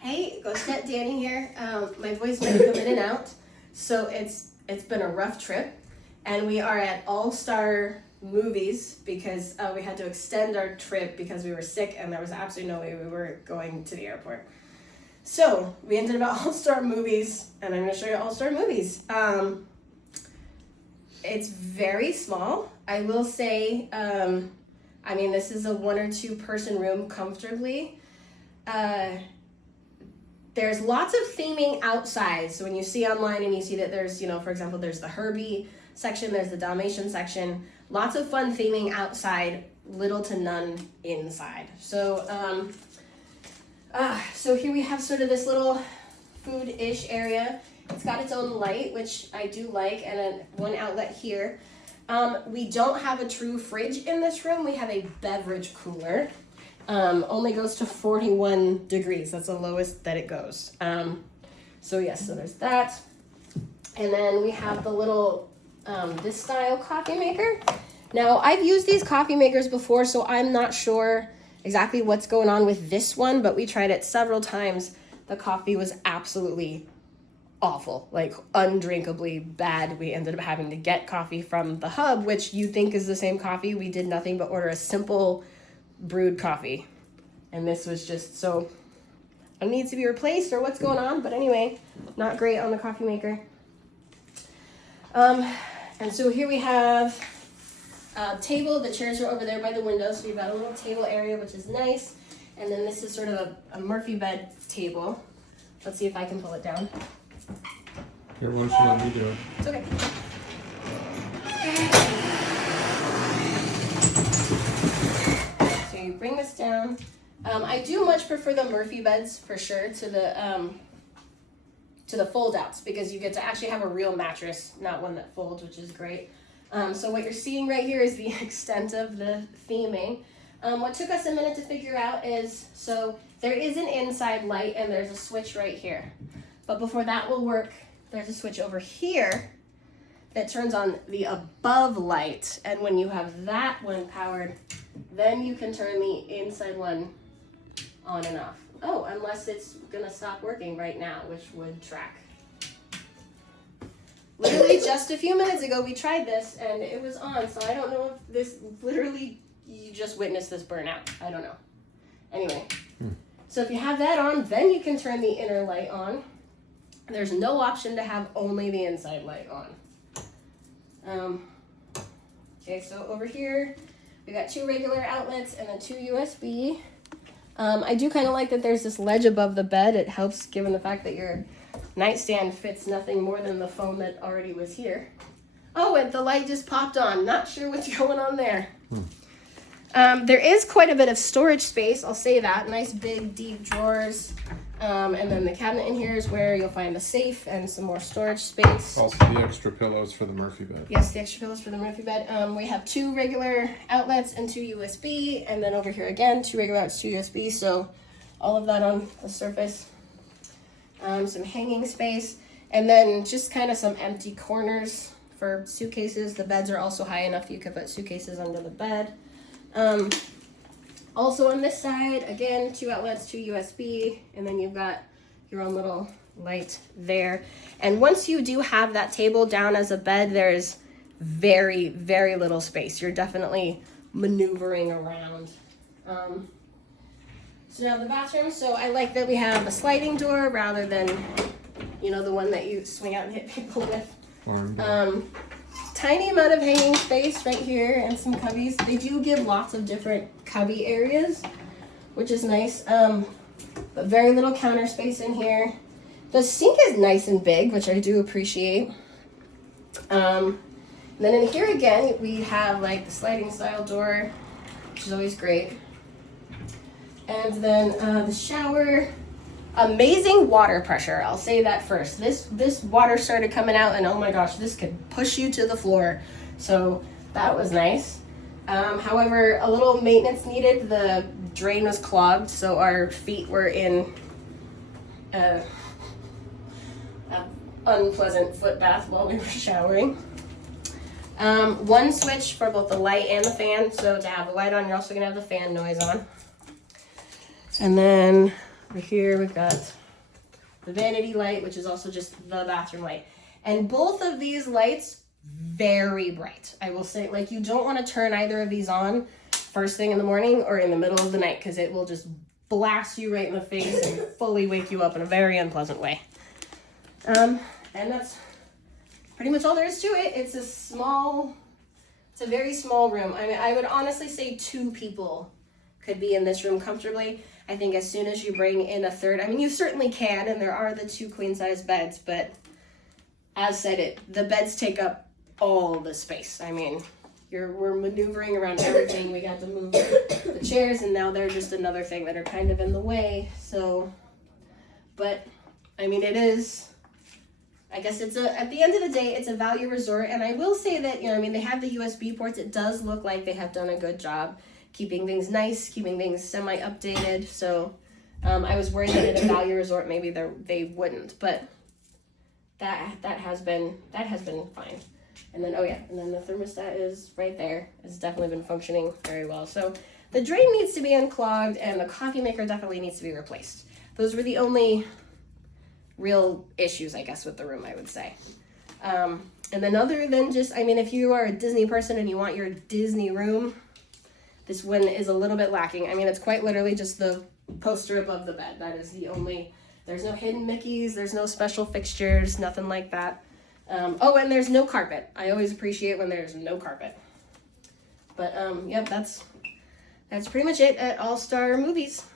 Hey, Ghostette, Dani here. My voice might come in and out, so it's been a rough trip, and we are at All-Star Movies because we had to extend our trip because we were sick and there was absolutely no way we were going to the airport. So we ended up at All-Star Movies, and I'm going to show you All-Star Movies. It's very small. I will say, I mean, this is a 1 or 2 person room comfortably. There's lots of theming outside. So when you see online and you see that there's, for example, there's the Herbie section, there's the Dalmatian section, lots of fun theming outside, little to none inside. So, so here we have sort of this little food-ish area. It's got its own light, which I do like, and one outlet here. We don't have a true fridge in this room. We have a beverage cooler. Only goes to 41 degrees. That's the lowest that it goes. So yes, so there's that. And then we have the little, this style coffee maker. Now, I've used these coffee makers before, so I'm not sure exactly what's going on with this one, but we tried it several times. The coffee was absolutely awful, like undrinkably bad. We ended up having to get coffee from the hub, which you think is the same coffee. We did nothing but order a simple brewed coffee, and this was just, so it needs to be replaced or what's going on, but anyway, not great on the coffee maker. And so here we have a table. The chairs are over there by the window, so we've got a little table area, which is nice. And then this is sort of a Murphy bed table. Let's see if I can pull it down. Here, why don't you let me do it? It's okay. So you bring this down. I do much prefer the Murphy beds for sure to the fold outs, because you get to actually have a real mattress, not one that folds, which is great. So what you're seeing right here is the extent of the theming. What took us a minute to figure out is, so there is an inside light and there's a switch right here. But before that will work, there's a switch over here that turns on the above light. And when you have that one powered, then you can turn the inside one on and off. Oh, unless it's gonna stop working right now, which would track. Literally just a few minutes ago, we tried this and it was on. So I don't know if this, literally, you just witnessed this burnout. I don't know. Anyway, so if you have that on, then you can turn the inner light on. There's no option to have only the inside light on. Okay, so over here, we got 2 regular outlets and then 2 USB. I do kind of like that there's this ledge above the bed. It helps given the fact that your nightstand fits nothing more than the phone that already was here. Oh, and the light just popped on. Not sure what's going on there. There is quite a bit of storage space, I'll say that. Nice big deep drawers. And then the cabinet in here is where you'll find a safe and some more storage space. Also the extra pillows for the Murphy bed. Yes, the extra pillows for the Murphy bed. We have 2 regular outlets and 2 USB. And then over here again, 2 regular outlets, 2 USB. So all of that on the surface. Some hanging space. And then just kind of some empty corners for suitcases. The beds are also high enough you could put suitcases under the bed. Also on this side, again, 2 outlets, 2 USB, and then you've got your own little light there. And once you do have that table down as a bed, there's very, very little space. You're definitely maneuvering around. So now the bathroom, so I like that we have a sliding door rather than, the one that you swing out and hit people with. Tiny amount of hanging space right here and some cubbies. They do give lots of different cubby areas, which is nice. But very little counter space in here. The sink is nice and big, which I do appreciate. Then in here again, we have like the sliding style door, which is always great. And then the shower. Amazing water pressure, I'll say that first. This water started coming out and oh my gosh, this could push you to the floor. So that was nice. However, a little maintenance needed. The drain was clogged, so our feet were in an unpleasant foot bath while we were showering. One switch for both the light and the fan. So to have the light on, you're also gonna have the fan noise on. And then Over here we've got the vanity light, which is also just the bathroom light. And both of these lights, very bright. I will say, like, you don't want to turn either of these on first thing in the morning or in the middle of the night, because it will just blast you right in the face and fully wake you up in a very unpleasant way. And that's pretty much all there is to it. It's a very small room. I mean, I would honestly say 2 people could be in this room comfortably. I think as soon as you bring in a third, I mean, you certainly can, and there are the 2 queen size beds, but as said, the beds take up all the space. I mean, we're maneuvering around everything. We got to move the chairs, and now they're just another thing that are kind of in the way. So, but I mean, it is, I guess at the end of the day, it's a value resort. And I will say that, you know, I mean, they have the USB ports. It does look like they have done a good job keeping things nice, keeping things semi-updated. So I was worried that at a value resort, maybe they wouldn't, but that has been fine. And then, and then the thermostat is right there. It's definitely been functioning very well. So the drain needs to be unclogged, and the coffee maker definitely needs to be replaced. Those were the only real issues, I guess, with the room, I would say. And then other than just, I mean, if you are a Disney person and you want your Disney room, this one is a little bit lacking. I mean, it's quite literally just the poster above the bed. That is the only, there's no hidden Mickeys, there's no special fixtures, nothing like that. And there's no carpet. I always appreciate when there's no carpet. But, yep, that's pretty much it at All Star Movies.